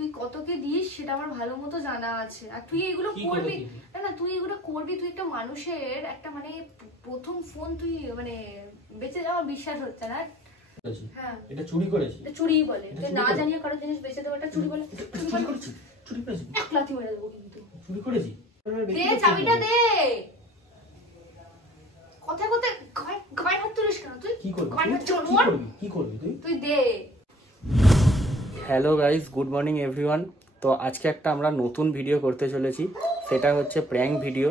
তুই কতকে দিস সেটা আমার ভালো মতো জানা আছে। আর তুই এগুলো করবি না, তুই এগুলো করবি, তুই একটা মানুষের একটা মানে প্রথম ফোন তুই মানে বেঁচে যাওয়ার বিশ্বাস হচ্ছে না। হ্যাঁ এটা চুরি করেছি, এটা চুরিই বলে। তুই না জানিয়ে কারো জিনিস বেঁচে দেওয়াটা চুরি বলে। চুরি করেছি, চুরি করেছি, এক লাথি মেরে দেবো কিন্তু। চুরি করেছি, দে চাবিটা দে। কথা কথা গায়ে হাত তুলিস কেন তুই? কি করবি? কি করবি তুই দে। Hello guys, good morning everyone. তো আজকে একটা আমরা নতুন ভিডিও করতে চলেছি, সেটা হচ্ছে প্র্যাঙ্ক ভিডিও।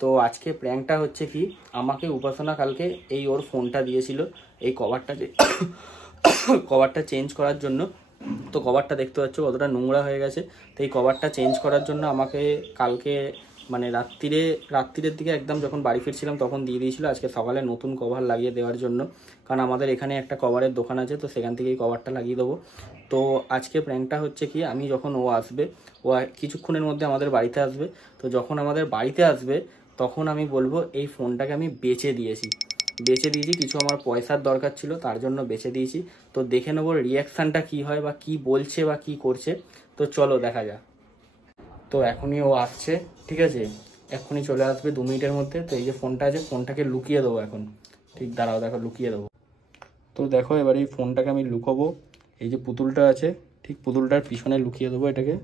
তো আজকে প্র্যাঙ্কটা হচ্ছে কি, আমাকে উপাসনা কালকে এই ওর ফোনটা দিয়েছিল এই কভারটা চেঞ্জ করার জন্য। তো কভারটা দেখতে পাচ্ছ কতটা নোংরা হয়ে গেছে। তো এই কভারটা চেঞ্জ করার জন্য আমাকে কালকে মানে রাত্রিরের দিকে একদম যখন বাড়ি ফিরছিলাম তখন দিয়ে দিয়েছিল। আজকে সকালে নতুন কভার লাগিয়ে দেওয়ার জন্য, কারণ আমাদের এখানে একটা কভারের দোকান আছে, তো সেখান থেকেই কভারটা লাগিয়ে দেবো। তো আজকে প্র্যাঙ্কটা হচ্ছে কি, আমি যখন ও আসবে, ও কিছুক্ষণের মধ্যে আমাদের বাড়িতে আসবে। তো যখন আমাদের বাড়িতে আসবে তখন আমি বলবো এই ফোনটাকে আমি বেচে দিয়েছি, কিছু আমার পয়সার দরকার ছিল তার জন্য বেচে দিয়েছি। তো দেখে নেবো রিয়াকশানটা কি হয় বা কি বলছে বা কি করছে। তো চলো দেখা যাক। তো এখনই ও আসছে, ঠিক আছে, এখনই চলে আসবে 2 মিনিটের মধ্যে। তো এই যে ফোনটা আছে, ফোনটাকে লুকিয়ে দেবো এখন। ঠিক দাঁড়াও, দেখো লুকিয়ে দেবো। তো দেখো এবার এই ফোনটাকে আমি লুকাবো। এই যে পুতুলটা আছে, ঠিক পুতুলটার পিছনে লুকিয়ে দেবো এটাকে।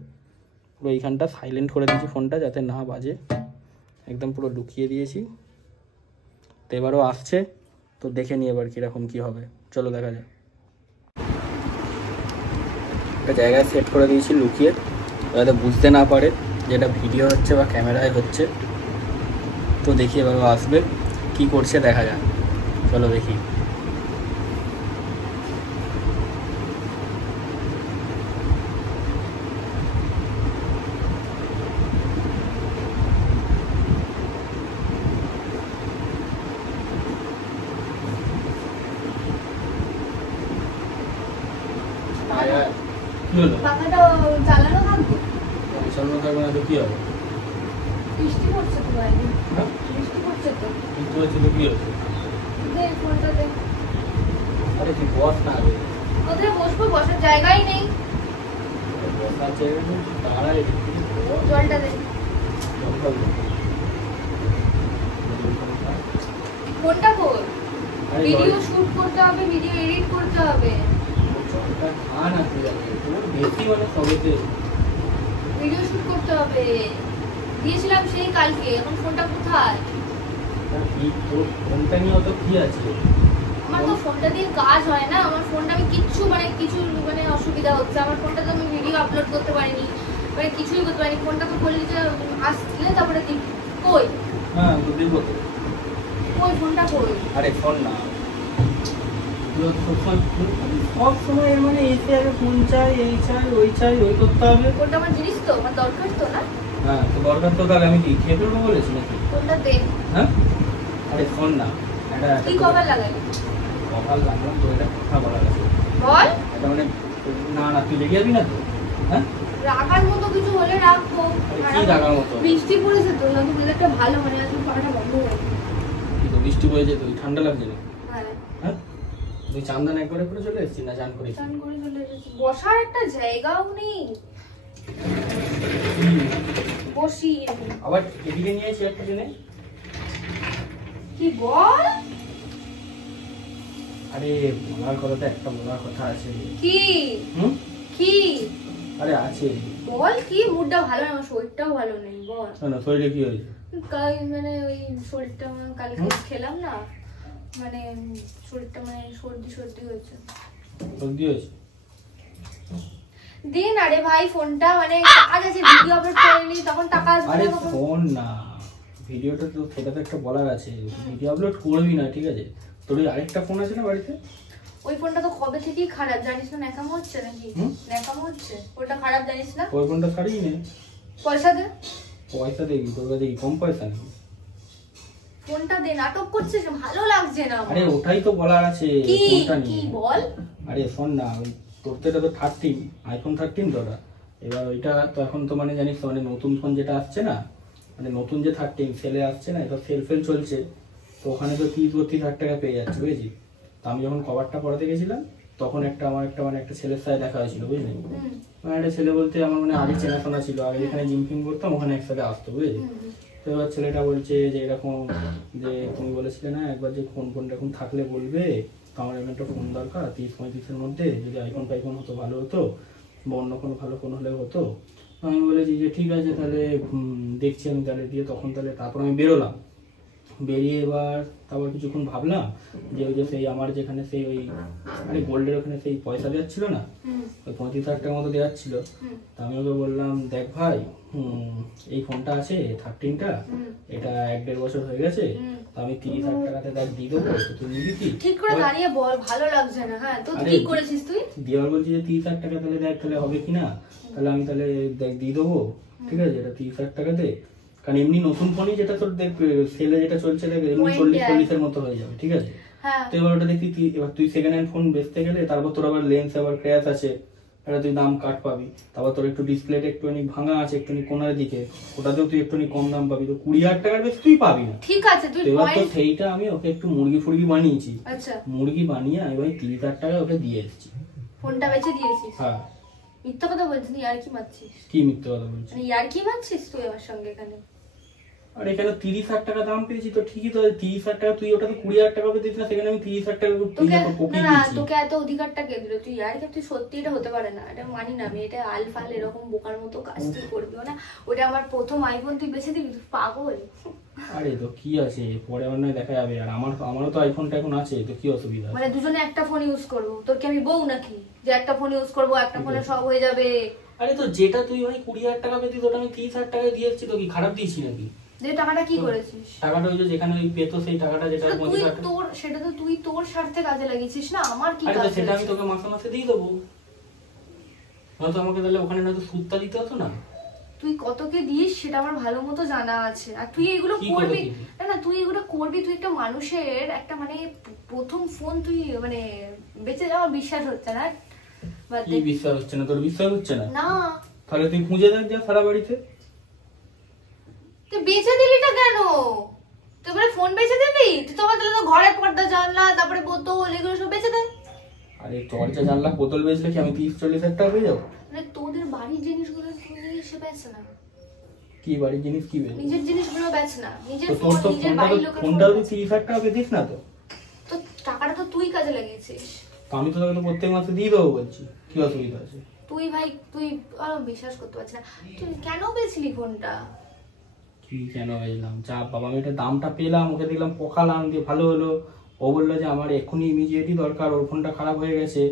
পুরো এইখানটা সাইলেন্ট করে দিয়েছি ফোনটা যাতে না বাজে, একদম পুরো লুকিয়ে দিয়েছি। তো এবারও আসছে, তো দেখে নিই এবার কীরকম কী হবে। চলো দেখা যাক। একটা জায়গায় সেট করে দিয়েছি লুকিয়ে, যাতে বুঝতে না পারে যে এটা ভিডিও হচ্ছে বা ক্যামেরায় হচ্ছে। তো দেখি এবার আসবে, কি করছে দেখা যাক। চলো দেখি। পাখাটা চালানো থাকবে? চালানো থাকবে না তো কি হবে? বৃষ্টি পড়ছে তো বাইরে। হ্যাঁ বৃষ্টি পড়ছে তো। বৃষ্টি হচ্ছে তো কি হচ্ছে? দে ফোনটা দে। আরে তুই বস না রে। কোথায় বসবো? বসার জায়গাই নেই। বসার জায়গা নেই, দাঁড়াই। জলটা দে। ফোনটা কই? ভিডিও শুট করতে হবে, ভিডিও এডিট করতে হবে। জলটা খা না তুই, তোর বেশি মানে সবেতে ভিডিও শুট করতে হবে। দিয়েছিলাম সেই কালকে, এখন ফোনটা কোথায়? ফোনটা নিয়ে অত কি আছে? আমার তো ফোনটা দিয়ে কাজ হয় না। আমার ফোনটা আমি কিছু মানে অসুবিধা হচ্ছে। আমার ফোনটা তো আমি ভিডিও আপলোড করতে পারিনি, মানে কিছুই করতে পারিনি। ফোনটা তো বললি যে আসলে তারপরে দিই। কই? হ্যাঁ তো দেবো তো। কই ফোনটা কই? আরে ফোন না, সব সময় মানে এসে আগে ফোন চাই, এই চাই ওই চাই, ওই করতে হবে। ফোনটা আমার জিনিস তো, আমার দরকার তো না? হ্যাঁ তো দরকার তো, তাহলে আমি কি খেয়ে ফেলবো বলেছি নাকি? ফোনটা দে। হ্যাঁ আরে ফোন না, এটা কি কভার লাগাই? কভার লাগলাম তো, এটা কথা বলা গেছে। বল। এটা মানে না তুই লেগে যাবি না তো? হ্যাঁ রাখার মতো কিছু হলে রাখবো। কি রাখার মতো? বৃষ্টি পড়েছে তো, নতুন ওয়েদারটা ভালো, মানে আজকে পড়াটা বন্ধ হয়ে গেছে। তো বৃষ্টি পড়ে যেত, ঠান্ডা লাগছে না? হ্যাঁ। হ্যাঁ তুই চান্দান একবারে করে চলে এসেছিস না চান করেছিস? চান করে চলে এসেছি, বসার একটা জায়গাও নেই। বসি আবার এদিকে নিয়েছি একটা দিনে। কি বল? আরে বলার কথা, একটা বলার কথা আছে। কি? কি? আরে আছে বল। কি? মুডটা ভালো না, আমার শরীরটাও ভালো নেই। বল না, শরীরে কি হয়েছে? মানে ওই শরীরটা কালকে খেলাম না, মানে শরীরটা মানে সর্দি হয়েছে। সর্দি হয়েছে? দে না রে ভাই ফোনটা, মানে কাজ আছে, ভিডিও আপলোড করিনি, তখন টাকা আসবে। আরে ফোন না, ভিডিওটা তো সেটা তো একটা বলার আছে। ভিডিও আপলোড করবি না, ঠিক আছে? তোর ওই আরেকটা ফোন আছে না বাড়িতে? ওই ফোনটা তো কবে থেকেই খারাপ, জানিস না? ন্যাকামো হচ্ছে নাকি? ন্যাকামো হচ্ছে? ওটা খারাপ জানিস না? ওই ফোনটা ছাড়িয়ে নে। পয়সা দে। পয়সা দেখবি, তোর কাছে কম পয়সা নেই। ফোনটা দে, নাটক করছিস, ভালো লাগছে না। আরে ওটাই তো বলার আছে। ফোনটা নিয়ে কি বল? আরে শোন না, ওই তোর তো এটা তো 13, আইফোন 13 তো ওটা। এবার ওইটা তো এখন তো মানে জানিস তো, মানে নতুন ফোন যেটা আসছে না, মানে নতুন যে 13 সেলে আসছে না, এটা সেল চলছে। তো ওখানে তো 30-32 হাজার টাকা পেয়ে যাচ্ছে, বুঝেছি? তো আমি যখন কভারটা পড়াতে গেছিলাম তখন আমার একটা ছেলের সাথে দেখা হয়েছিল, বুঝলি? মানে একটা ছেলে বলতে আমার মানে আগে চেনাশোনা ছিল, আগে যেখানে জিম ফিম করতাম ওখানে একসাথে আসতো, বুঝলি? তো এবার ছেলেটা বলছে যে এরকম যে তুমি বলেছিলে না একবার যে ফোন এরকম থাকলে বলবে, তো আমার এমন একটা ফোন দরকার 30-35-এর মধ্যে, যদি আইফোন হতো ভালো হতো বা অন্য কোনো ভালো ফোন হলে হতো। আমি বলেছি যে ঠিক আছে তাহলে দেখছি আমি তাহলে দিয়ে, তখন তারপর আমি বেরোলাম। বেরিয়ে এবার তারপর কিছুক্ষণ ভাবলাম যে ওই যে সেই আমার যেখানে সেই ওই মানে গোল্ডের ওখানে সেই পয়সা দেওয়াচ্ছিল না, ওই 35,000 টাকার মতো দেওয়াচ্ছিল। তা আমি ওকে বললাম দেখ ভাই এই ফোনটা আছে 13টা, এটা 1-1.5 বছর হয়ে গেছে, তো আমি 30,000 টাকাতে দেখ দিয়ে দেবো, তুই নিবি কি? ঠিক করে দাঁড়িয়ে বল, ভালো লাগছে না। হ্যাঁ তো কি করেছিস তুই? দিয়ার বলছি যে 30,000 টাকা তাহলে দেখ তাহলে হবে কিনা, তাহলে আমি তাহলে দেখ দিয়ে দেবো, ঠিক আছে এটা 30,000 টাকাতে। কারণ এমনি নতুন ফোনই যেটা তোর দেখ সেলে যেটা চলছে দেখ এমনি 40-40-এর মতো হয়ে যাবে, ঠিক আছে? তো এবার ওটা দেখি এবার তুই সেকেন্ড হ্যান্ড ফোন বেচতে গেলে তারপর তোর আবার লেন্স আবার ক্র্যাশ আছে, এটা তুই দাম কাট পাবি, তারপর তোর একটু ডিসপ্লেটা একটুখানি ভাঙা আছে একটুখানি কোনার দিকে, ওটাতেও তুই একটুখানি কম দাম পাবি, তো 20,000 টাকার বেশি তুই পাবি না। ঠিক আছে তুই এবার তো সেইটা আমি ওকে একটু মুরগি বানিয়েছি। আচ্ছা মুরগি বানিয়ে আমি ভাই 30,000 টাকা ওকে দিয়ে এসেছি। ফোনটা বেচে দিয়েছিস? হ্যাঁ। মিথ্যা কথা বলছিস? ইয়ার কি মারছিস? কি মিথ্যা কথা বলছিস? মানে ইয়ার কি মারছিস তুই আমার সঙ্গে এখানে? আর এখানে 30,000 টাকা দাম পেয়েছি তো ঠিকই, তো 30,000 টাকা তুই ওটাতে 20,000 টাকা দিস না, সেখানে আমি 30,000 টাকা তোকে এত অধিকারটা কে দিল? তুই আর তুই সত্যি এটা হতে পারে না, এটা মানি না আমি, এটা আলফাল এরকম বোকার মতো কাজ তুই করবি না। ওটা আমার প্রথম আইফোন তুই বেছে দিবি? তুই পাগল। আরে তো কি আছে পরে আমার নয় দেখা যাবে, আর আমারও তো আইফোনটা এখন আছে, তো কি অসুবিধা? মানে দুজনে একটা ফোন ইউজ করবো? তোর কি আমি বউ নাকি যে একটা ফোন ইউজ করবো, একটা ফোনে সব হয়ে যাবে? আরে তো যেটা তুই ভাই 20,000 টাকা পেতিস ওটা আমি 30,000 টাকায় দিয়ে এসেছি, তো কি খারাপ দিয়েছি নাকি? যে টাকাটা কি করেছিস? টাকাটা ওই যে যেখানে ওই পেতো সেই টাকাটা যেটা তোর সেটা তো তুই তোর স্বার্থে কাজে লাগিয়েছিস না, আমার কি কাজ? সেটা আমি তোকে মাসে মাসে দিয়ে দেবো, নয়তো আমাকে তাহলে ওখানে নয়তো সুদটা দিতে হতো না। তুই কতকে দিস সেটা আমার ভালো মতো জানা আছে, আর তুই এগুলো করবি না, তুই এগুলো করবি, তুই একটা মানুষের একটা মানে প্রথম ফোন তুই মানে বেঁচে যাওয়া বিশ্বাস হচ্ছে না। কি বিশ্বাস হচ্ছে না? তোর বিশ্বাস হচ্ছে না? না তাহলে তুই খুঁজে দেখ যা সারা বাড়িতে। তুই বেচে দিলিটা কেন? তুই বলে ফোন বেচে দিবি? তুই তো আমার তো ঘরের পর্দা জানলা তারপরে বোতল এগুলো সব বেচে দে। আরে দরজা জানলা বোতল বেচলে কি আমি 30-40,000 টাকা পেয়ে যাবো? মানে তোদের বাড়ির জিনিসগুলো তুই নিয়ে এসে বেচ না। কি বাড়ির জিনিস কি বেচ? নিজের জিনিসগুলো বেচ না, নিজের ফোন নিজের বাড়ির লোকের ফোনটাও তুই 30,000 টাকা পেতিস না তো? তো টাকাটা তো তুই কাজে লাগিয়েছিস। তো আমি তো তোকে প্রত্যেক মাসে দিয়ে দেবো বলছি, কি অসুবিধা আছে? তুই ভাই তুই বিশ্বাস করতে পারছিস না, তুই কেন বেচলি ফোনটা? কি কেন বেচলাম? যা বাবা আমি এটা দামটা পেলাম, ওকে দেখলাম পকালাম দিয়ে ভালো হলো, ও বললো যে আমার এখনই ইমিডিয়েটই দরকার, ওর ফোনটা খারাপ হয়ে গেছে,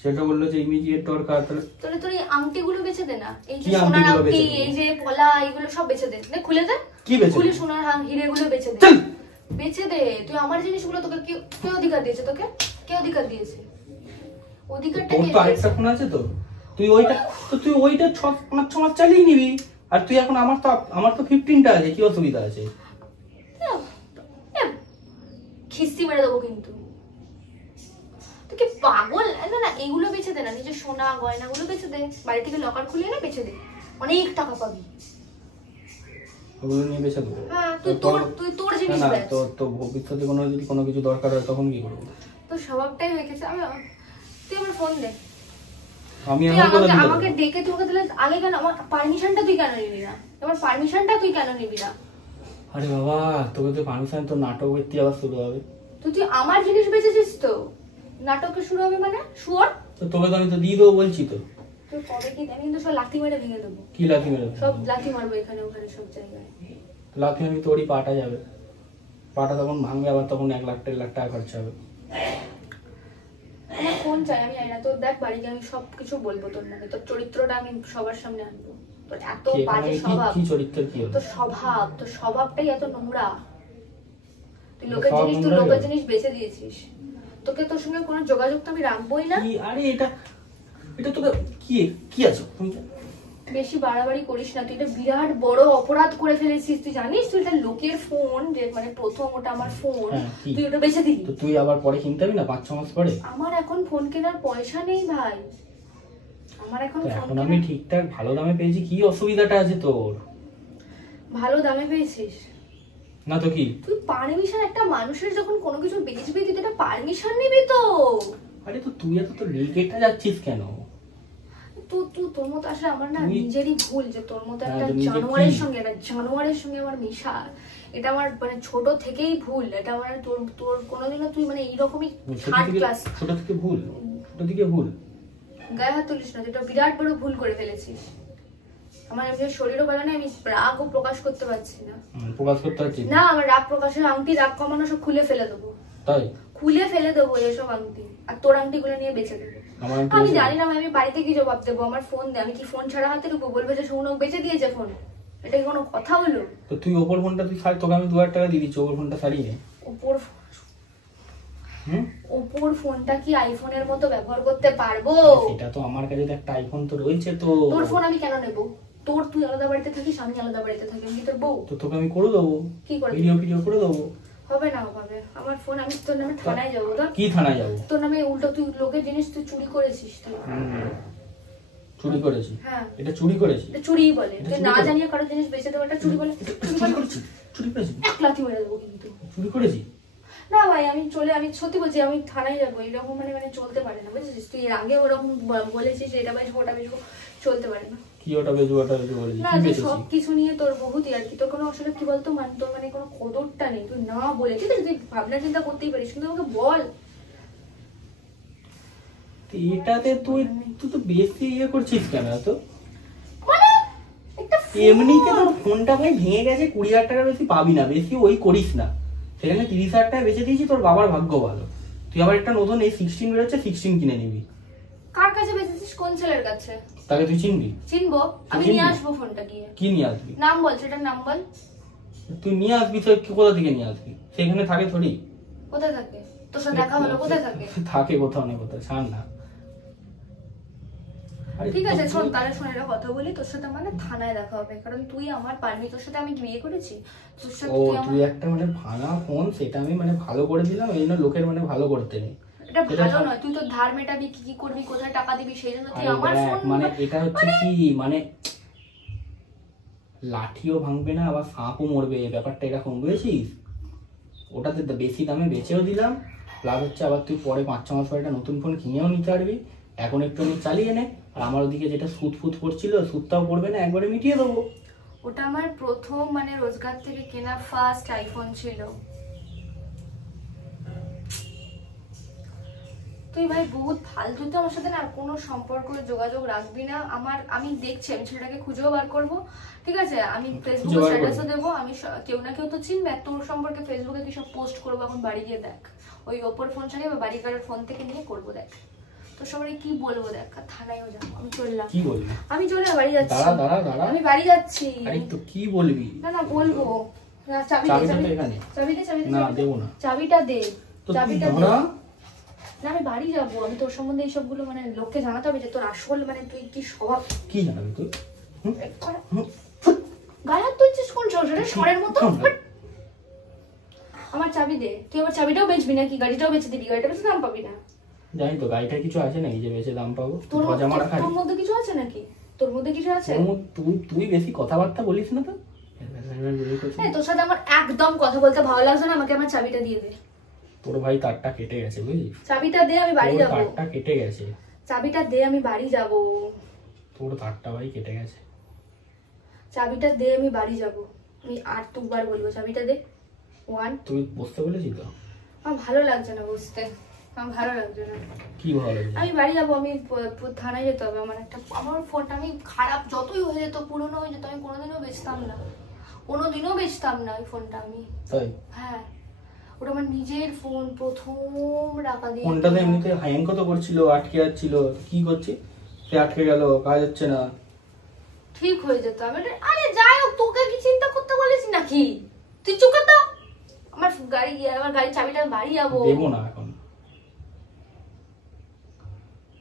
সেটা বললো যে ইমিডিয়েট দরকার। তাহলে তোর এই আংটিগুলো বেচে দে না, এই যে সোনার আংটি এই যে পলা এগুলো সব বেচে দে, খুলে দে। কি বেচে? খুলে সোনার হিরেগুলো বেচে দে, বেচে দে। তুই আমার জিনিসগুলো তোকে কে অধিকার দিয়েছে? তোকে কে অধিকার দিয়েছে? অধিকারটা তোর তো আরেকটা ফোন আছে তো, তুই ওইটা 5-6 মাস চালিয়ে নিবি, আর তুই এখন আমার তো 15টা আছে, কি অসুবিধা আছে? খিস্তি মেরে দেবো কিন্তু। তুই কি পাগল? না এগুলো বেচে দে না, নিজের সোনা গয়না গুলো বেচে দে, বাড়ি থেকে লকার খুলিয়ে না বেচে দে, অনেক টাকা পাবি। ওগুলো নিয়ে বেচে দেবো? হ্যাঁ তুই তোর জিনিস বেচ। তো ভবিষ্যতে যদি কোনো কিছু দরকার হয় তখন কি করবো? তোর স্বভাবটাই হয়ে গেছে। তুই আমার ফোন দে। আমি আমাকে ডেকে তোকে দিলে আগে কেন আমার পারমিশনটা তুই কেন নিবি না? আমার পারমিশনটা তুই কেন নিবি না? আরে বাবা তোকে তো পারমিশন, তো নাটক করতে আবার শুরু হবে। তুই আমার জিনিস বেচেছিস তো নাটক শুরু হবে মানে? শুয়োর তো তোকে তো আমি তো দিয়ে দেবো বলছি তো। তুই কবে কি? আমি কিন্তু সব লাথি মেরে ভেঙে দেবো। কি লাথি মেরে? সব লাথি মারবো এখানে ওখানে সব জায়গায়। লাথি আমি তোরই পাটা যাবে, পাটা তখন ভাঙবে, আবার তখন 1-1.5 লাখ টাকা খরচা হবে। আমার ফোন চাই, আমি জানি না। তোর দেখ বাড়িতে আমি সবকিছু বলবো তোর নামে, তোর চরিত্রটা আমি সবার সামনে আনবো। তোর এত বাজে স্বভাব। কি চরিত্র? কি হলো? তোর স্বভাবটাই এত নোংরা। তুই লোকের জিনিস বেচে দিয়েছিস। তোকে তোর সঙ্গে কোনো যোগাযোগ তো আমি রাখবোই না। আরে এটা তোকে কি আছে? বেশি বাড়াবাড়ি করিস না, তুই এটা বিরাট বড় অপরাধ করে ফেলেছিস। তুই জানিস তুই এটা লোকের ফোন, যে মানে প্রথম ওটা আমার ফোন, তুই ওটা বেচে দিবি। তো তুই আবার পরে কিনতে হবে না 5-6 মাস পরে? আমার এখন ফোন কেনার পয়সা নেই ভাই, আমার এখন আমি ঠিকঠাক ভালো দামে পেয়েছি, কি অসুবিধাটা আছে তোর? ভালো দামে পেয়েছিস না তো কি? তুই পারমিশন, একটা মানুষের যখন কোনো কিছু বেচবি তুই এটা পারমিশন নিবি তো। আরে তো তুই এত তো রেগেটা যাচ্ছিস কেন? তোর মতো আসলে আমার না নিজেরই ভুল যে তোর মতো একটা জানোয়ারের সঙ্গে আমার মিশা। এটা আমার মানে ছোট থেকেই ভুল। এটা আমার তোর কোনোদিনও তুই মানে এইরকমই থার্ড ক্লাস। ছোট থেকে ভুল গায়ে হাত তুলিস না, যেটা বিরাট বড় ভুল করে ফেলেছিস। আমার এমনি শরীরও ভালো না, আমি রাগও প্রকাশ করতে পারছি না। না, আমার রাগ প্রকাশের আংটি, রাগ কমানো সব খুলে ফেলে দেবো। তাই খুলে ফেলে দেবো এসব আংটি, আর তোর আংটিগুলো নিয়ে বেঁচে দেবো। আমি জানি না আমি বাড়িতে কি জবাব দেবো। আমার ফোন দে, আমি কি ফোন ছাড়া হাতে ঢুকবো? বলবে যে সৌনক বেঁচে দিয়েছে ফোন। এটা কি কোনো কথা হলো? তো তুই ওপর ফোনটা তুই ছাড়, তোকে আমি 2000 টাকা দিয়ে দিচ্ছি, ওপর ফোনটা ছাড়িয়ে নে। ওপর ফোনটা কি আইফোনের মতো ব্যবহার করতে পারবো? সেটা তো আমার কাছে একটা আইফোন তো রয়েছে। তো তোর ফোন আমি কেন নেব? তুই আলাদা বাড়িতে থাকিস, আমি আলাদা বাড়িতে থাকি, আমি তোর বউ। তো তোকে আমি করে দেবো। কি করে? ভিডিও করে দেবো। হবে না হবে। আমার ফোন, আমি তোর নামে থানায় যাবো। কি থানায় যাবো? তোর নামে উল্টো তুই লোকের জিনিস তুই চুরি করেছিস। তুই চুরি করেছি? হ্যাঁ, এটা চুরি করেছি। এটা চুরিই বলে। তুই না জানিয়ে কারো জিনিস বেচে দেবো, এটা চুরি বলে। চুরি করেছি? এক লাথি মেরে দেবো কিন্তু। চুরি করেছি না ভাই, আমি সত্যি বলছি, আমি থানায় যাবো। এরকম মানে চলতে পারে না, বুঝেছিস? তুই এর আগে ওরকম বলেছিস এটা বেচবো ওটা বেচবো, চলতে পারে না। কি ওটা বেচবো বলেছিস? না, যে সবকিছু নিয়ে তোর বহুত আর কি, তোর কোনো আসলে কি বলতো তোর মানে কোনো কদরটা নেই। তুই না বলে, ঠিক আছে, তুই ভাবনা চিন্তা করতেই পারিস, কিন্তু আমাকে বল। এটাতে তুই তো বেশি ইয়ে করছিস কেন? তো এমনিতে তোর ফোনটা ভাই ভেঙে গেছে, 20,000 টাকার বেশি পাবি না, বেশি ওই করিস না। সেখানে 30,000 টাকা বেঁচে দিয়েছি, তোর বাবার ভাগ্য ভালো। তুই আবার একটা নতুন এই 16 বেরোচ্ছে, 16 কিনে নিবি। কার কাছে বেচেছিস? কোন ছেলের কাছে? তাকে তুই চিনবি? চিনবো, আমি নিয়ে আসবো ফোনটা গিয়ে। কি নিয়ে আসবি? নাম বল, সেটার নাম বল। তুই নিয়ে আসবি তো, কোথা থেকে নিয়ে আসবি? সেখানে থাকে থোড়ি। কোথায় থাকে? তোর সাথে দেখা হলো, কোথায় থাকে? থাকে কোথাও নেই, কোথাও ছাড় না। ঠিক আছে শোন, তাহলে শোন একটা কথা বলি, তোর সাথে মানে থানায় দেখা হবে, কারণ তুই আমার পারবি। তোর সাথে আমি বিয়ে করেছি, তোর সাথে তুই একটা মানে ভাঙা ফোন, সেটা আমি মানে ভালো করে দিলাম, এই জন্য লোকের মানে ভালো করতে নেই। এটা ভালো নয়। তুই তো ধার মেটাবি, কি করবি, কোথায় টাকা দিবি, সেই জন্য তুই আমার ফোন মানে এটা হচ্ছে কি মানে লাঠিও ভাঙবে না, আবার সাপও মরবে, ব্যাপারটা এরকম, বুঝেছিস? ওটাতে বেশি দামে বেচেও দিলাম, প্লাস হচ্ছে আবার তুই পরে 5-6 মাস পরে একটা নতুন ফোন কিনেও নিতে পারবি। এখন একটু আমি চালিয়ে নে, আর আমার ওদিকে যেটা সুদ পড়ছিল, সুদটাও পড়বে না, একবারে মিটিয়ে দেবো। ওটা আমার প্রথম মানে রোজগার থেকে কেনা ফার্স্ট আইফোন ছিল। তুই ভাই বহুত ফালতু, তো আমার সাথে না কোনো সম্পর্ক যোগাযোগ রাখবি না। আমি দেখছি, আমি ছেলেটাকে খুঁজেও বার করবো, ঠিক আছে? আমি ফেসবুকে স্ট্যাটাসও দেবো, আমি কেউ না কেউ তো চিনবে। তোর সম্পর্কে ফেসবুকে কি সব পোস্ট করবো, এখন বাড়ি গিয়ে দেখ। ওই ওপর ফোন ছাড়িয়ে বা বাড়ি কারোর ফোন থেকে নিয়ে করবো, দেখ তোর সবাই কি বলবো। দেখ, থানায়ও যাবো। আমি চললাম। কি বলবি? আমি চলে বাড়ি যাচ্ছি। দাঁড়া, আমি বাড়ি যাচ্ছি। আরে তো কি বলবি? না বলবো। চাবিটা না দেবো না, চাবিটা দে, চাবিটা দে। না, আমি বাড়ি যাবো। আমি তোর সম্বন্ধে এইসবগুলো মানে লোককে জানাতে হবে যে তোর আসল মানে তুই কি স্বভাব। কি জানাবি তুই? গায়ে হাত তুলছিস কোন ষড়ের মতো? আমার চাবি দে। তুই আমার চাবিটাও বেচবি নাকি? গাড়িটাও বেচে দিবি? গাড়িটা বেচে দাম পাবি না। জানি তো, গাড়িটা কিছু আছে নাকি যে বেচে দাম পাবো? তোর মধ্যে কিছু আছে নাকি? তোর মধ্যে কিছু আছে? তুই বেশি কথাবার্তা বলিস না তো। তোর সাথে আমার একদম কথা বলতে ভালো লাগছে না। আমাকে আমার চাবিটা দিয়ে দে। তোর ভাই তারটা কেটে গেছে, বুঝলি? চাবিটা দে, আমি বাড়ি যাবো। তারটা কেটে গেছে। চাবিটা দে, আমি বাড়ি যাবো। তোর তারটা ভাই কেটে গেছে। চাবিটা দে, আমি বাড়ি যাবো। আমি আর দুবার বলবো, চাবিটা দে। তুই বসতে বলেছিস তো? আমার ভালো লাগছে না বসতে, আমার ভালো লাগছে না। কি ভালো লাগছে? আমি বাড়ি যাবো, আমি থানায় যেতে হবে। আমার ফোনটা আমি খারাপ যতই হয়ে যেত, পুরনো হয়ে যেত, আমি কোনোদিনও বেচতাম না, ওই ফোনটা আমি। তাই? হ্যাঁ, ওটা আমার নিজের ফোন, প্রথম টাকা দিয়ে। ফোনটাতে এমনিতে হ্যাং কত করছিল, আটকে যাচ্ছিল, কি করছে? সে আটকে গেল, কাজ হচ্ছে না, ঠিক হয়ে যেত। আরে যাই হোক, তোকে কি চিন্তা করতে বলেছি নাকি? তুই চুপ কর তো। আমার গাড়ির চাবিটা, বাড়ি যাবো। দেবো না এখন।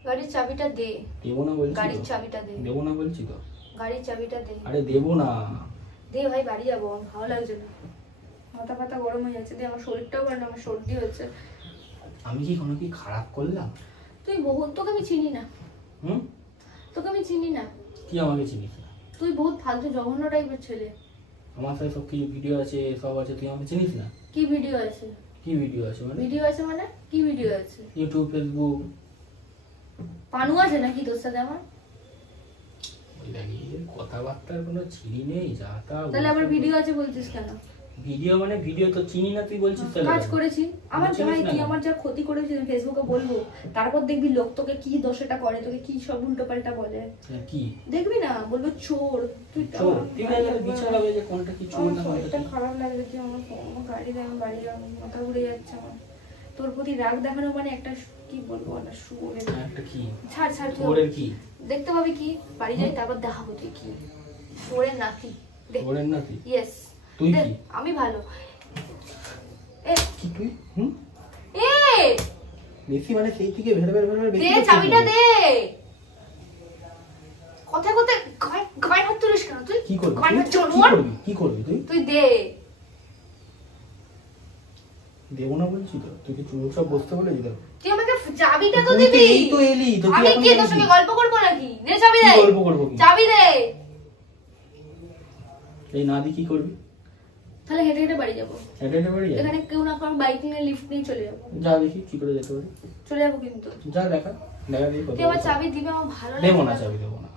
গাড়ির চাবিটা দে। দেবো না বলছি। গাড়ির চাবিটা দে। দেবো না বলছি তো। গাড়ির চাবিটা দে। আরে দেবো না। দে ভাই, বাড়ি যাবো। ভালো লাগছে না, মাথা ফাতা গরম হয়ে যাচ্ছে। দে, আমার শরীরটাও ভালো না, আমার সর্দি হচ্ছে। আমি কি কোনো কি খারাপ করলাম? তুই বহুত, তোকে আমি চিনি না। তোকে আমি চিনি না। কি আমাকে চিনিস না? তুই বহুত ফালতু জঘন্য টাইপের ছেলে। আমার সাথে সব কি ভিডিও আছে, সব আছে, তুই আমাকে চিনিস না? কি ভিডিও আছে? কি ভিডিও আছে মানে? ভিডিও আছে মানে কি ভিডিও আছে? YouTube, Facebook. পানু আছে নাকি তোর সাথে আমার? ওই দেখি কথাবার্তার কোনো চিনি নেই, যা তা। তাহলে আবার ভিডিও আছে বলছিস কেন? ভিডিও মানে ভিডিও তো চিনি না, তুই বলছিস তাহলে? কাজ করেছি আমার ভাই, তুই আমার যা ক্ষতি করেছিস আমি ফেসবুকে বলবো, তারপর দেখবি লোক তোকে কি দোষটা করে, তোকে কি সব উল্টো পাল্টা বলে। কি দেখবি না, বলবো চোর। তুই চোর? ঠিক আছে, বিচার হবে যে কোনটা কি চোর না কোনটা। এটা খারাপ লাগবে যে আমার গাড়ি দেয়, আমি বাড়ি যাবো, মাথা ঘুরে যাচ্ছে আমার। তোর প্রতি রাগ দেখানো মানে একটা কি বলবো না, শুয়োরের একটা কি ছাড় ছাড়। শুয়োরের কি দেখতে পাবি কি, বাড়ি যাই তারপর দেখাবো তুই কি শুয়োরের নাতি। শুয়োরের নাতি? ইয়েস। তুই কি? আমি ভালো। কি তুই? বেশি মানে সেই থেকে ভেড় বেশি। দে চাবিটা দে। কথা কথা গায় হাত তুলিস কেন তুই? কি করবি? কি করবি তুই? তুই দে। দেব না বলছি তো, তুই কি চুপচাপ বসতে বলেছি তো? তুই আমাকে চাবিটা তো দিবি। এই তো এলি তো, আমি কি তোর সঙ্গে গল্প করবো নাকি? দে চাবি দে। গল্প করব কি? চাবি দে। এই না দি কি করবি? তাহলে হেঁটে হেঁটে বাড়ি যাবো। হেঁটে হেঁটে বাড়ি যাবি? এখানে কেউ না কারণ বাইক নিয়ে লিফট নিয়ে চলে যাবো। যা দেখি কি করে যেতে পারি। চলে যাবো কিন্তু। যা দেখা দেখি কত। তুই আমার চাবি দিবি, আমার ভালো লাগে। দেবো না, চাবি দেবো না।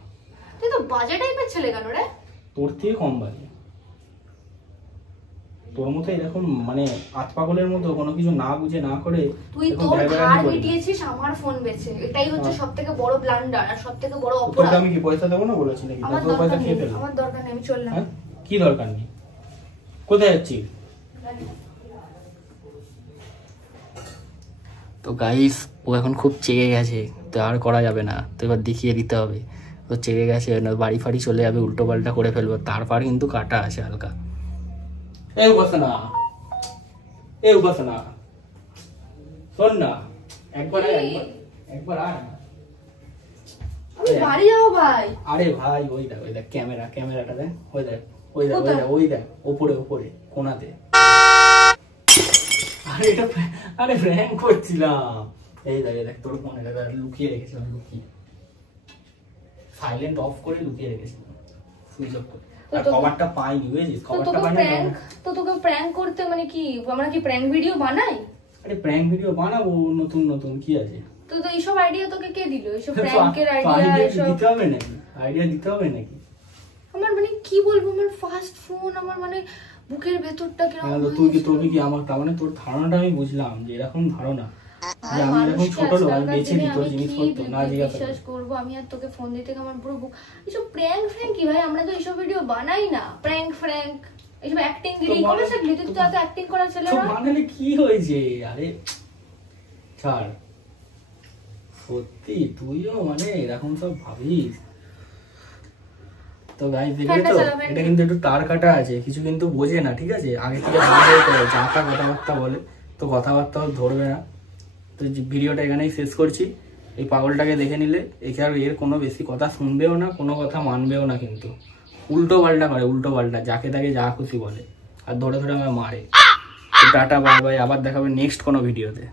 তুই তো বাজে টাইপের ছেলে কেন রে? তোর থেকে কম বাজে। তোর মতো এরকম মানে আত পাগলের মতো কোনো কিছু না বুঝে না করে তুই তোর ধার মিটিয়েছিস আমার ফোন বেচে, এটাই হচ্ছে সবথেকে বড় ব্লান্ডার আর সবথেকে বড় অপরাধ। আমি কি পয়সা দেবো না বলেছি নাকি? তোর পয়সা খেয়ে ফেলবো? আমার দরকার নেই, আমি চললাম। কি দরকার নেই? কোথায় যাচ্ছিস? তো গাইস, ও এখন খুব চেগে গেছে, তো আর করা যাবে না, তো এবার দেখিয়ে দিতে হবে। তো চেগে গেছে, বাড়ি ফাড়ি চলে যাবে, উল্টো পাল্টা করে ফেলবো। তারপর কিন্তু কাটা আছে হালকা। এই উপাসনা, এই উপাসনা, শোন না, একবার আমি বাড়ি যাবো ভাই। আরে ভাই ওই দেখ ক্যামেরাটা দেখ, ওই দেখ ওপরে কোনাতে। আরে প্র্যাঙ্ক করছিলাম। এই দেখ তোর ফোনে লুকিয়ে রেখেছিলাম, সাইলেন্ট অফ করে লুকিয়ে রেখেছিলাম, সুইচ অফ করে। আর কভারটা পাইনি, বুঝেছিস? কভারটা পাইনি তো তোকে প্র্যাঙ্ক করতে মানে কি, আমরা কি প্র্যাঙ্ক ভিডিও বানাই? আরে প্র্যাঙ্ক ভিডিও বানাবো নতুন কি আছে? তো এইসব আইডিয়া তোকে কে দিল? এইসব প্র্যাঙ্কের আইডিয়া এসব দিতে হবে নাকি? আইডিয়া দিতে হবে নাকি? আমার মানে কি বলবো, আমার ফার্স্ট ফোন, আমার মানে বুকের ভেতরটা কেমন। তুই কি আমার, তার মানে তোর ধারণাটা আমি বুঝলাম যে এরকম ধারণা যে আমি এরকম ছোট লোক, আমি বেঁচে দিই তোর জিনিসপত্র না জিজ্ঞাসা বিশ্বাস করবো। আমি আর তোকে ফোন দিতে আমার পুরো বুক। এইসব প্র্যাঙ্ক কি ভাই? আমরা তো এইসব ভিডিও বানাই না। প্র্যাঙ্ক এইসব অ্যাক্টিং গিরি কবে শিখলি তুই? তো এত অ্যাক্টিং করা ছেলে না। বানালে কি হয়েছে? আরে ছাড়, সত্যি তুইও মানে এরকম সব ভাবিস। তো গাইস দেখলে তো, এটা কিন্তু একটু তার কাটা আছে, কিছু কিন্তু বোঝে না, ঠিক আছে? আগে থেকে যা তা কথাবার্তা বলে, তো কথাবার্তাও ধরবে না। তো ভিডিওটা এখানেই শেষ করছি। এই পাগলটাকে দেখে নিলে এর কোনো বেশি কথা শুনবেও না, কোনো কথা মানবেও না, কিন্তু উল্টো পাল্টা যাকে তাকে যা খুশি বলে আর ধরে আমায় মারে। টাটা, বাই বাই, আবার দেখাবে নেক্সট কোনো ভিডিওতে।